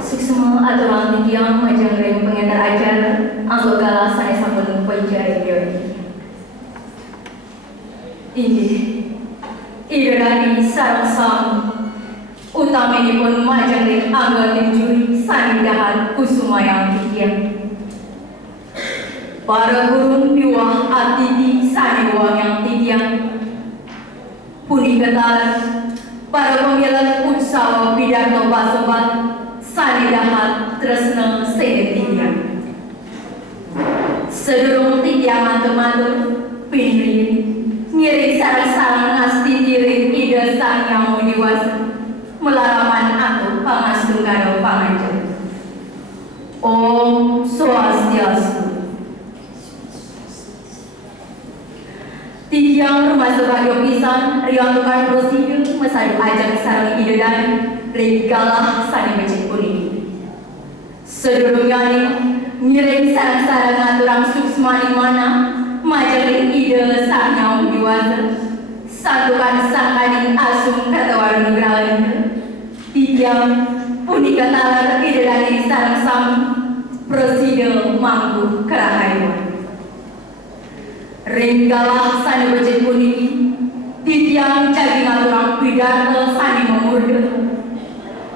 Suksma aturan tiang majang rem pengendar ajar anggota saya sampun penjari ini irani sarang utaminipun majang rem anggota juri sanidahan kusumayang tiang para gurun piwah atidi saniwang yang tiang puniketan para pemilik utsawa pidato pasokan sanidahan tresna sedetian sedurung tiang mantu-mantu pinrin ngiring sarang-sarang ngasti diri ide sang yang diwas melaraman aku pangastung karo pangajar Om Swastiastu. Tiang rumah sebagai pisan riang tukar prosedur mesaju ajang sarang ide dan regalah sani becek kuning. Sedurungnya ni ngiring sarang-sarang aturan suksma di mana majalin ide sang yang diwasa satukan sang kading asum kata warung negrawan tiang punika talar ide dan sarang sami prosedur mampu kerahayuan. Ringgalah sani becek kuning titiang jadi ngaturang pidato sani memurda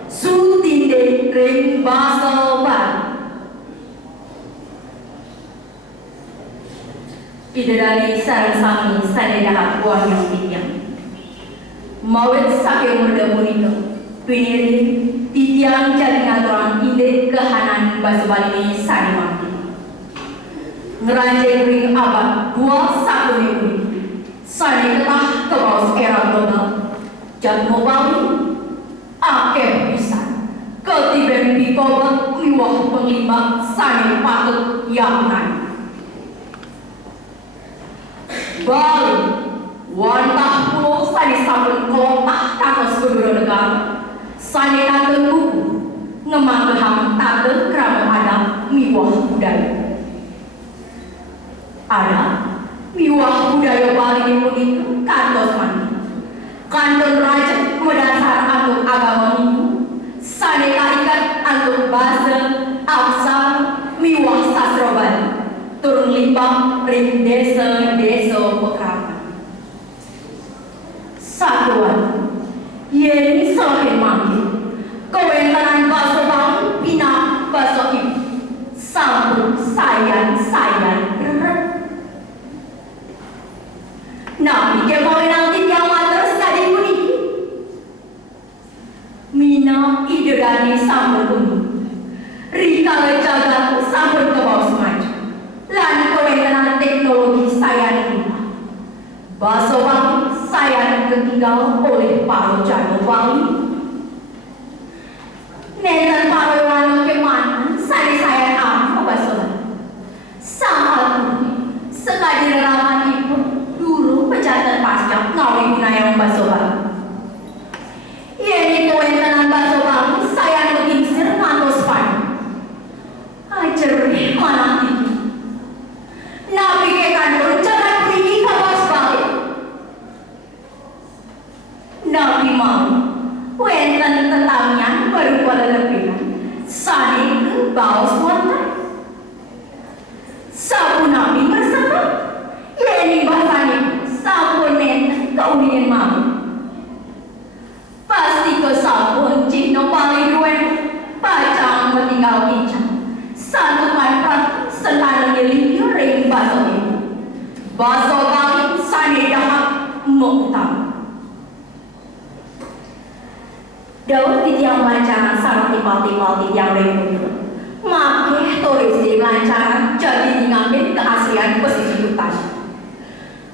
sutinde ring basal ban idadani sarang sami sani dahak buang yang titiang mawet sake murda punika piniri titiang jadi ngaturang ide kehanan basubali sani mampu ngeranjeng ring abad 21 sani ketah ke bawah era global dan mobile akhir bisa ketiban pikobat liwah penglibat sani patut yang naik Bali wantah pulau sani sampun kotah katos kedua negara sani tante buku ngemangkehang tante kerama ada miwah budaya ada miwah budaya Bali yang begitu kantos mandi kanton raja mendasar untuk agama minggu sani tarikat untuk bahasa aksar miwah sastra Bali turun limbang ring desa pekraman satuan yen selain mandi kewenangan bahasa Bali bina bahasa ibu sambung sayang Nabi kemarin nanti yang terus tadi bunyi Mina ide dari sambal bunyi Rika lejaga sambal ke bawah semaju Lani kewenangan teknologi saya lima Bahasa Bali saya ketinggal oleh Paro Jaya Bali Nenten Paro Wano kemana saya apa bahasa Bali Sangat sekali relawan ibu pejabat pasca ngawi gunayang basoba. Ini kewenangan basoba saya menginsir ngantos pan. Ajar mana ini? Nabi ke kantor jangan pergi ke balik. Nabi mau wenten tetangnya baru pada lebihan. Sani bawa suara. Sabu Nabi bersama. Ini bahasanya. Sabunen keunian mami pasti ke sabun cino paling duen pacang meninggal bincang satu manfaat selalu nyelingkir ring baso ini baso kali sani dahak mengutang Daud di tiang lancaran sarang tipal-tipal di tiang ring itu makanya turis di lancaran jadi ngambil keaslian posisi hutan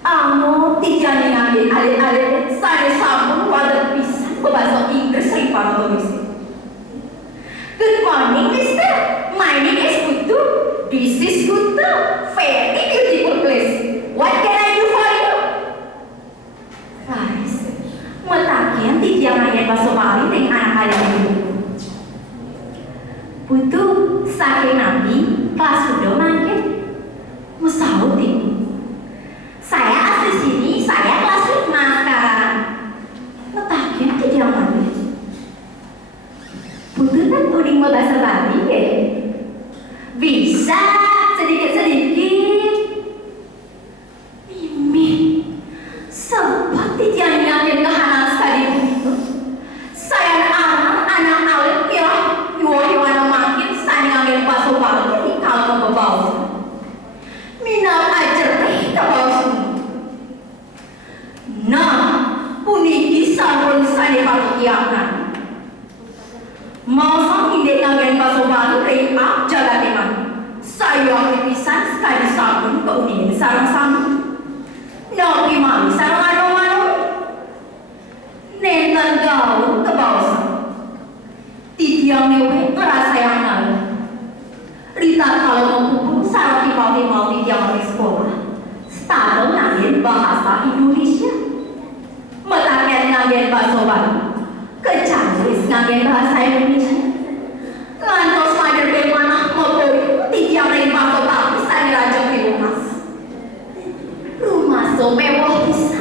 Amo tiga ngambil alih-alih saya sambung pada bisa berbahasa Inggris para tulis. Good morning, Mister. My name is Kutu. This is Kutu. Very beautiful place. What can I do for you? Guys, mutakian tiga ayat bahasa Bali dengan anak kalian itu. Kutu sakit nabi kelas sudah makin mesau tinggi. Saya asli sini, saya kelas 5 sekarang. Letaknya di jam mana? Butuh kan udah 15 titian yakin kehanan sekali begitu. Saya anak awet ya, yuwana makin saya ngangin paso balik di kalau ke bawah. Minal ajar ke bawah. Nah, puniki sampun saya patut yakan. Mau sang indek ngangin paso balik repa jaga teman. Saya pisan sekali sampun keunian sarang-sarang. Nabi mami sarang anu-anu nenten gaul ke bawah. Titiang mewe ngerasa yang lalu. Rita kalau mau sarang tipal-tipal titiang di sekolah. Stado ngangin bahasa Indonesia. Metaken ngangin bahasa Bali. Kecanggis ngangin bahasa Indonesia. Lantos mader bagaimana mau titiang lain bahasa Bali saya dirajak di rumah. Rumah so mewah bisa.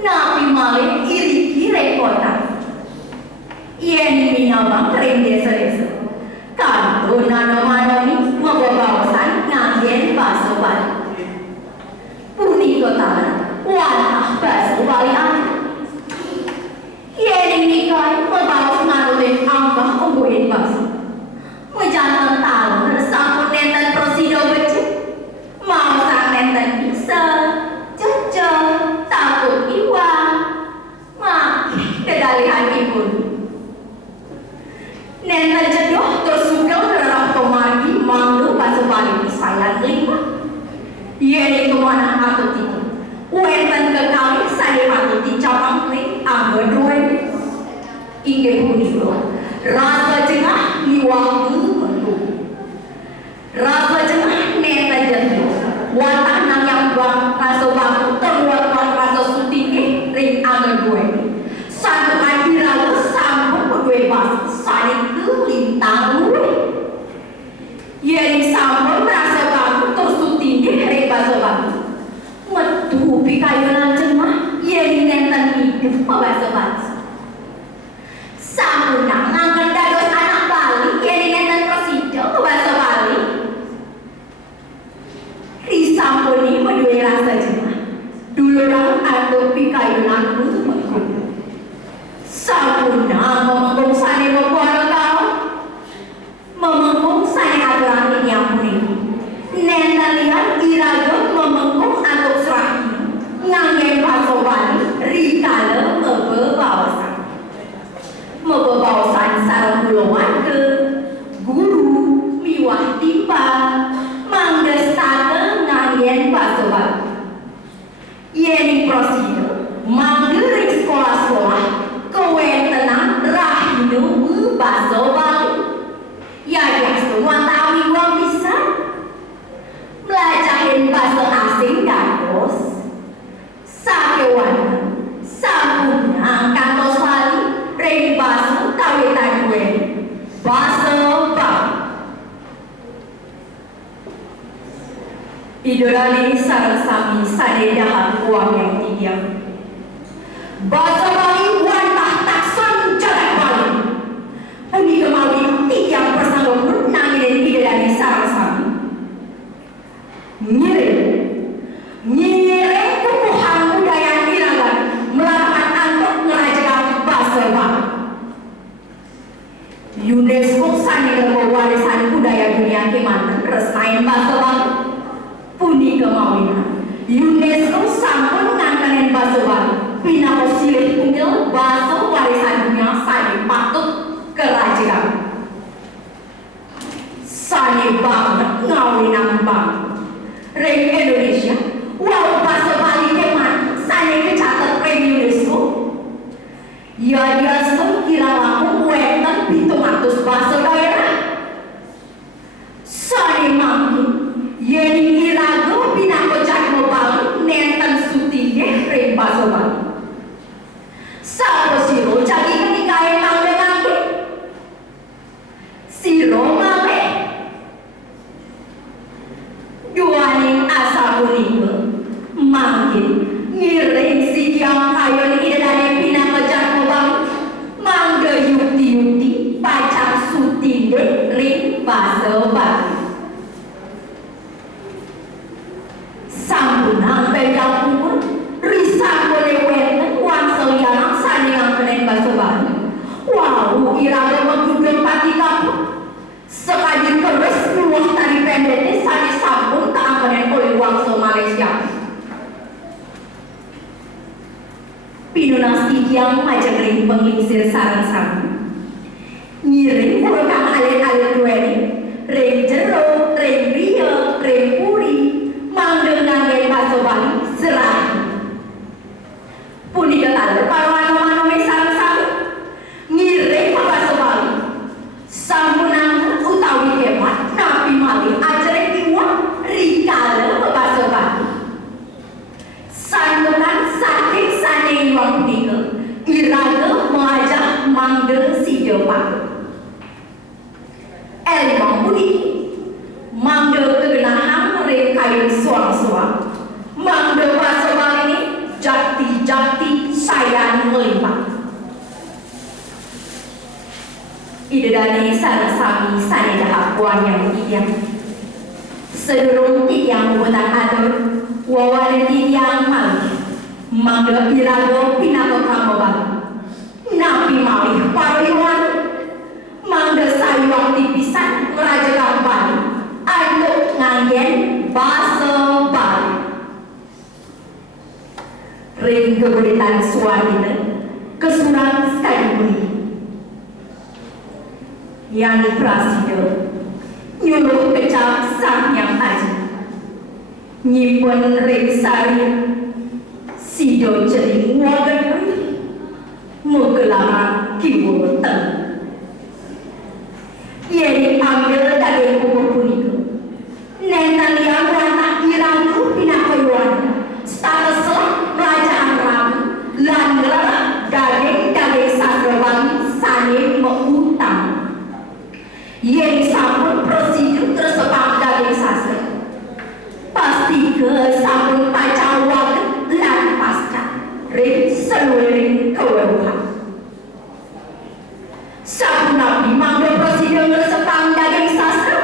Nabi malik iri-iri kota. Yen minawang kering desa-desa. Kanto nano-manoni membawasan nganggen baso Bali. Puni kota wanah baso Bali ada. Yen nikai membawas ngaruhin angka umbuhin baso. Menjantan tahu sampun nenten prosido becek. Mau sang nenten bisa. Jejak, takut iwan, mak kedalihan ibu. Nenten jedoh tersukel terang kemari manglu baso Bali sayang lima. Yeni kemana atau tidak? Wenten kekali saya patut dicapang kling anggo duen. Inge puniko, rasa jengah liwang melu. Rasa jengah nenten jedoh. Watak nang yang bang raso bang terbuat bang raso sutinge ring angin gue. Satu kali lalu sambung gue pas saling kelintang gue. Yang sambung raso bang terus sutinge ring baso bang. Metu pikayunan cemah yang nenten hidup baso bang. Sambung nang ngangkat dados anak Bali yang nenten prosido baso Bali. Sampuni medue rasa jemah. Dulurang atau pikayunan untuk sampuna memengkung sane membuara kau. Memengkung sane aturan yang puni. Nena lihat irago memengkung atau serahnya. Nganggen baso Bali rikala mebebawasan. Mebebawasan sarang gulungan ke guru miwah timbang. Manggestate nganggen baso Bali. Yeni prosido manggering sekolah-sekolah kewentenan rahidu baso Bali. Ya semua tahu uang bisa belajarin baso asing dados sakewan sampuna kantos Bali reng baso kawitan gue baso Bali. Idolani sarang sami sadedahan uang yang tidiang. Baso Bali wantah takson jalan Bali. Puni kemawi tidiang persanggung nangin idolani sarang sami. Nyire kukuhan budaya iragan melakukan antuk ngerajakan baso Bali. UNESCO sani warisan budaya dunia kemanten resmain baso Bali. Puni kemauan UNESCO sampun ngangkanen baso Bali pinako silih tunggal baso warisan dunia sani patut kerajaan sani banget ngawinang banget reng Indonesia wow baso Bali keman sani kecatat reng UNESCO ya diasun kira laku wenten 700 baso daerah sani mangki yeni irago pinako cakmo Bali nenten sutinge reng baso Bali. Sapo siro cagi ketika emang dengan siro mame duaning asa punike mangkin ngiring si kiang kayon idane pinako cakmo Bali Pinunas tiang majang ring penglingsir sarang samu. Ngiring murukang alit-alit duweni, ring jero, ring ria, ring puri, manggil nanggai baso bali, serah. Puni ketal, parwano-mano me sarang samu, ngiring baso bali. Sampunang utawi hemat, napi mali, ajarin iwa, rikala baso bali. Sandukan saking sane iwang punika, iraga mengajak manggil si Jopak. Elmang puniki, manggil kegenahan ring kayu suang-suang, manggil baso bali ini jakti-jakti sayang melimpah. Ide dari sarang sami sane dahak yang tiang. Sedurung tiang buatan atur, wawane tiang malu, manggil irago pinako kamobang. Napi malih pariwan, manggil sayuang tipisan ngeraja kampan, untuk nganggen baso bali. Ring keburitan suarine, kesuran sekali buri. Yang Prasido nyuruh kecap sang yang aji nyimpen ring sari sido jadi wagai mugelama kiwo teng yeri ambil daging kubur punika nentan yang rata irangu pinakayuan status kerajaan ram langgar daging sadrawan sane mengutang yang sampun prosedur tersepak daging sastra pasti ke sampun pacawak lan pasca ring seluring kewewuhan sampun nabi manggil prosedur tersepak daging sastra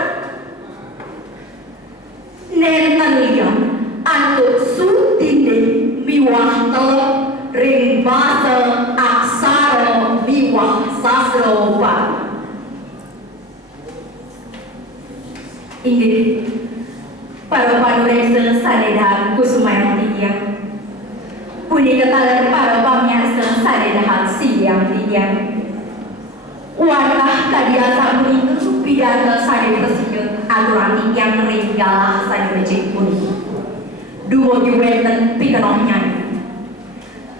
nenten liang antuk sutinde miwah telok ring basa aksara miwah sastra bang. Inggih para panuresa sanedah kusumayang tiang puni ketalan para pamyasa sanedah siang tiang wartah kadiasa puni itu pidana sane presiden aturan tiang ringgalah sane becek puni dua diwenten pikenohnya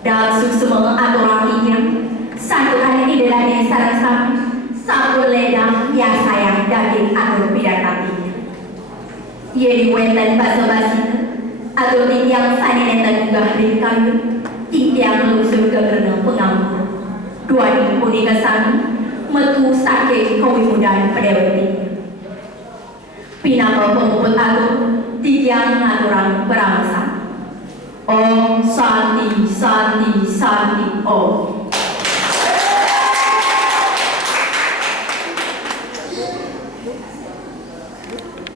dalam suksema aturan tiang satu kali idealnya sarang sami satu ledang yang sayang daging atur pidana Yeri wetan basa-basi atau tiang sani netan gah ring kayu tiang lusur ke gerena pengampu dua di puni kesami metu sakit kawi mudan pedeweti pinapa penguput atur tiang ngaturan beramasa Om Santi Santi Santi Om